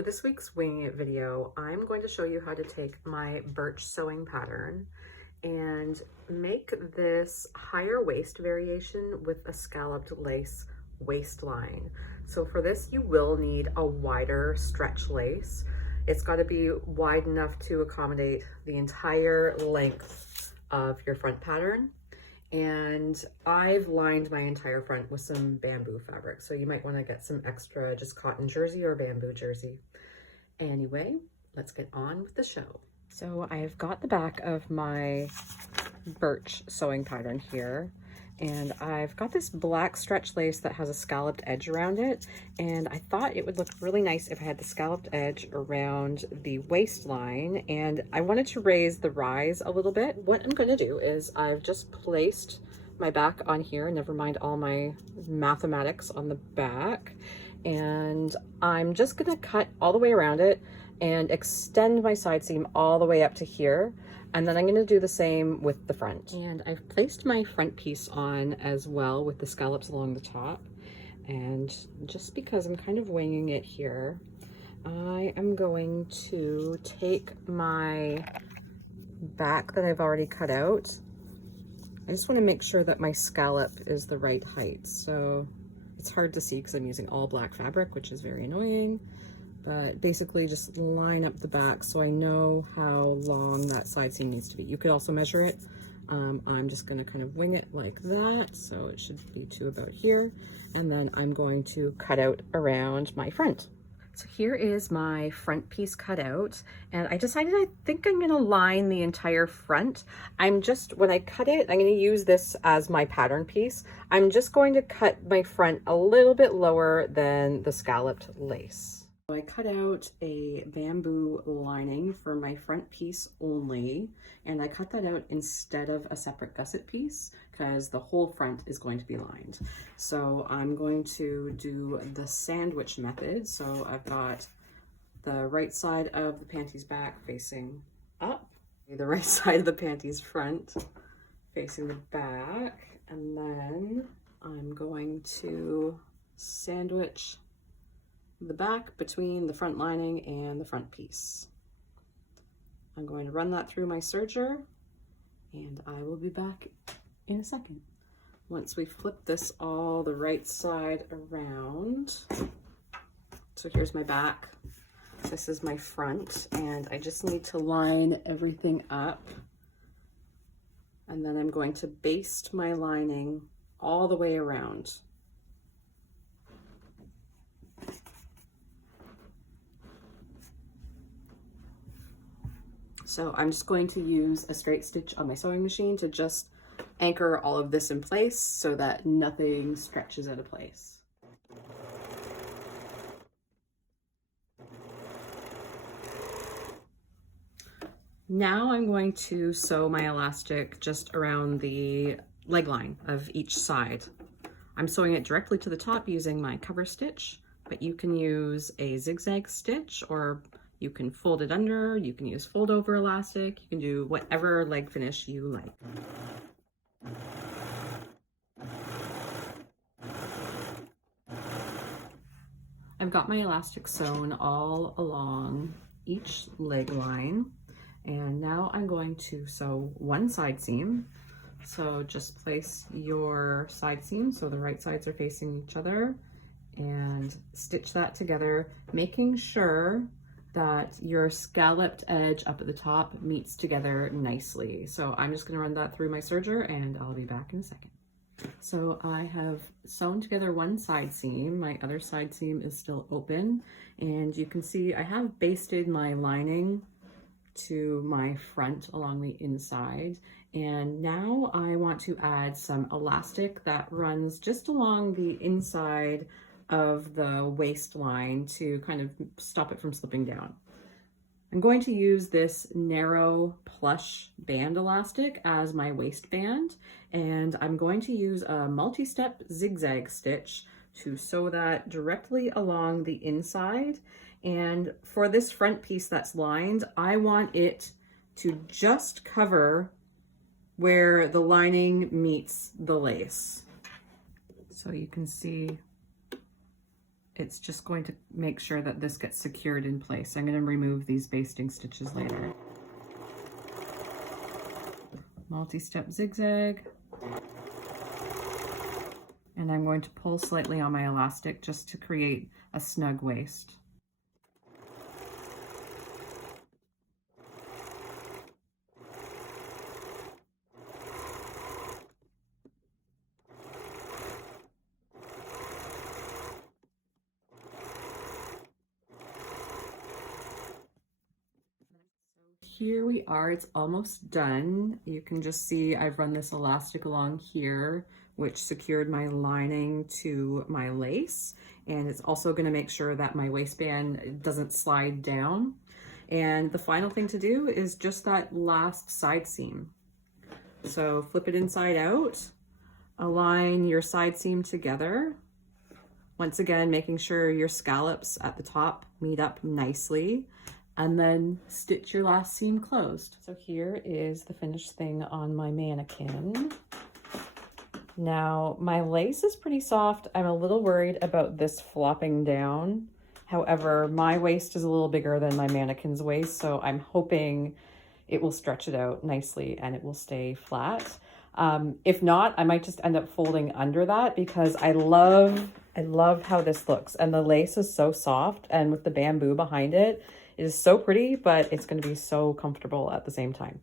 For this week's Winging It video, I'm going to show you how to take my Birch sewing pattern and make this higher waist variation with a scalloped lace waistline. So for this, you will need a wider stretch lace. It's got to be wide enough to accommodate the entire length of your front pattern. And I've lined my entire front with some bamboo fabric. So you might want to get some extra just cotton jersey or bamboo jersey. Anyway, let's get on with the show. So I've got the back of my Birch sewing pattern here, and I've got this black stretch lace that has a scalloped edge around it, and I thought it would look really nice if I had the scalloped edge around the waistline, and I wanted to raise the rise a little bit. What I'm going to do is I've just placed my back on here, never mind all my mathematics on the back, and I'm just going to cut all the way around it and extend my side seam all the way up to here. And then I'm going to do the same with the front. And I've placed my front piece on as well with the scallops along the top. And just because I'm kind of winging it here, I am going to take my back that I've already cut out. I just want to make sure that my scallop is the right height. So it's hard to see because I'm using all black fabric, which is very annoying. But basically just line up the back so I know how long that side seam needs to be. You could also measure it. I'm just going to kind of wing it like that. So it should be to about here. And then I'm going to cut out around my front. So here is my front piece cut out. And I decided I think I'm going to line the entire front. When I cut it, I'm going to use this as my pattern piece. I'm just going to cut my front a little bit lower than the scalloped lace. I cut out a bamboo lining for my front piece only, and I cut that out instead of a separate gusset piece because the whole front is going to be lined. So I'm going to do the sandwich method. So I've got the right side of the panties back facing up, the right side of the panties front facing the back, and then I'm going to sandwich the back between the front lining and the front piece. I'm going to run that through my serger, and I will be back in a second. Once we flip this all the right side around. So here's my back. This is my front, and I just need to line everything up. And then I'm going to baste my lining all the way around. So I'm just going to use a straight stitch on my sewing machine to just anchor all of this in place so that nothing stretches out of place. Now I'm going to sew my elastic just around the leg line of each side. I'm sewing it directly to the top using my cover stitch, but you can use a zigzag stitch, or you can fold it under, you can use fold over elastic, you can do whatever leg finish you like. I've got my elastic sewn all along each leg line, and now I'm going to sew one side seam. So just place your side seam so the right sides are facing each other and stitch that together, making sure that your scalloped edge up at the top meets together nicely. So I'm just going to run that through my serger, and I'll be back in a second. So I have sewn together one side seam. My other side seam is still open, and you can see I have basted my lining to my front along the inside. And now I want to add some elastic that runs just along the inside of the waistline to kind of stop it from slipping down. I'm going to use this narrow plush band elastic as my waistband, and I'm going to use a multi-step zigzag stitch to sew that directly along the inside. And for this front piece that's lined, I want it to just cover where the lining meets the lace. So you can see it's just going to make sure that this gets secured in place. I'm going to remove these basting stitches later. Multi-step zigzag. And I'm going to pull slightly on my elastic just to create a snug waist. Here we are, it's almost done. You can just see I've run this elastic along here, which secured my lining to my lace. And it's also gonna make sure that my waistband doesn't slide down. And the final thing to do is just that last side seam. So flip it inside out, align your side seam together. Once again, making sure your scallops at the top meet up nicely, and then stitch your last seam closed. So here is the finished thing on my mannequin. Now, my lace is pretty soft. I'm a little worried about this flopping down. However, my waist is a little bigger than my mannequin's waist, so I'm hoping it will stretch it out nicely and it will stay flat. If not, I might just end up folding under that because I love how this looks. And the lace is so soft, and with the bamboo behind it, it is so pretty, but it's going to be so comfortable at the same time.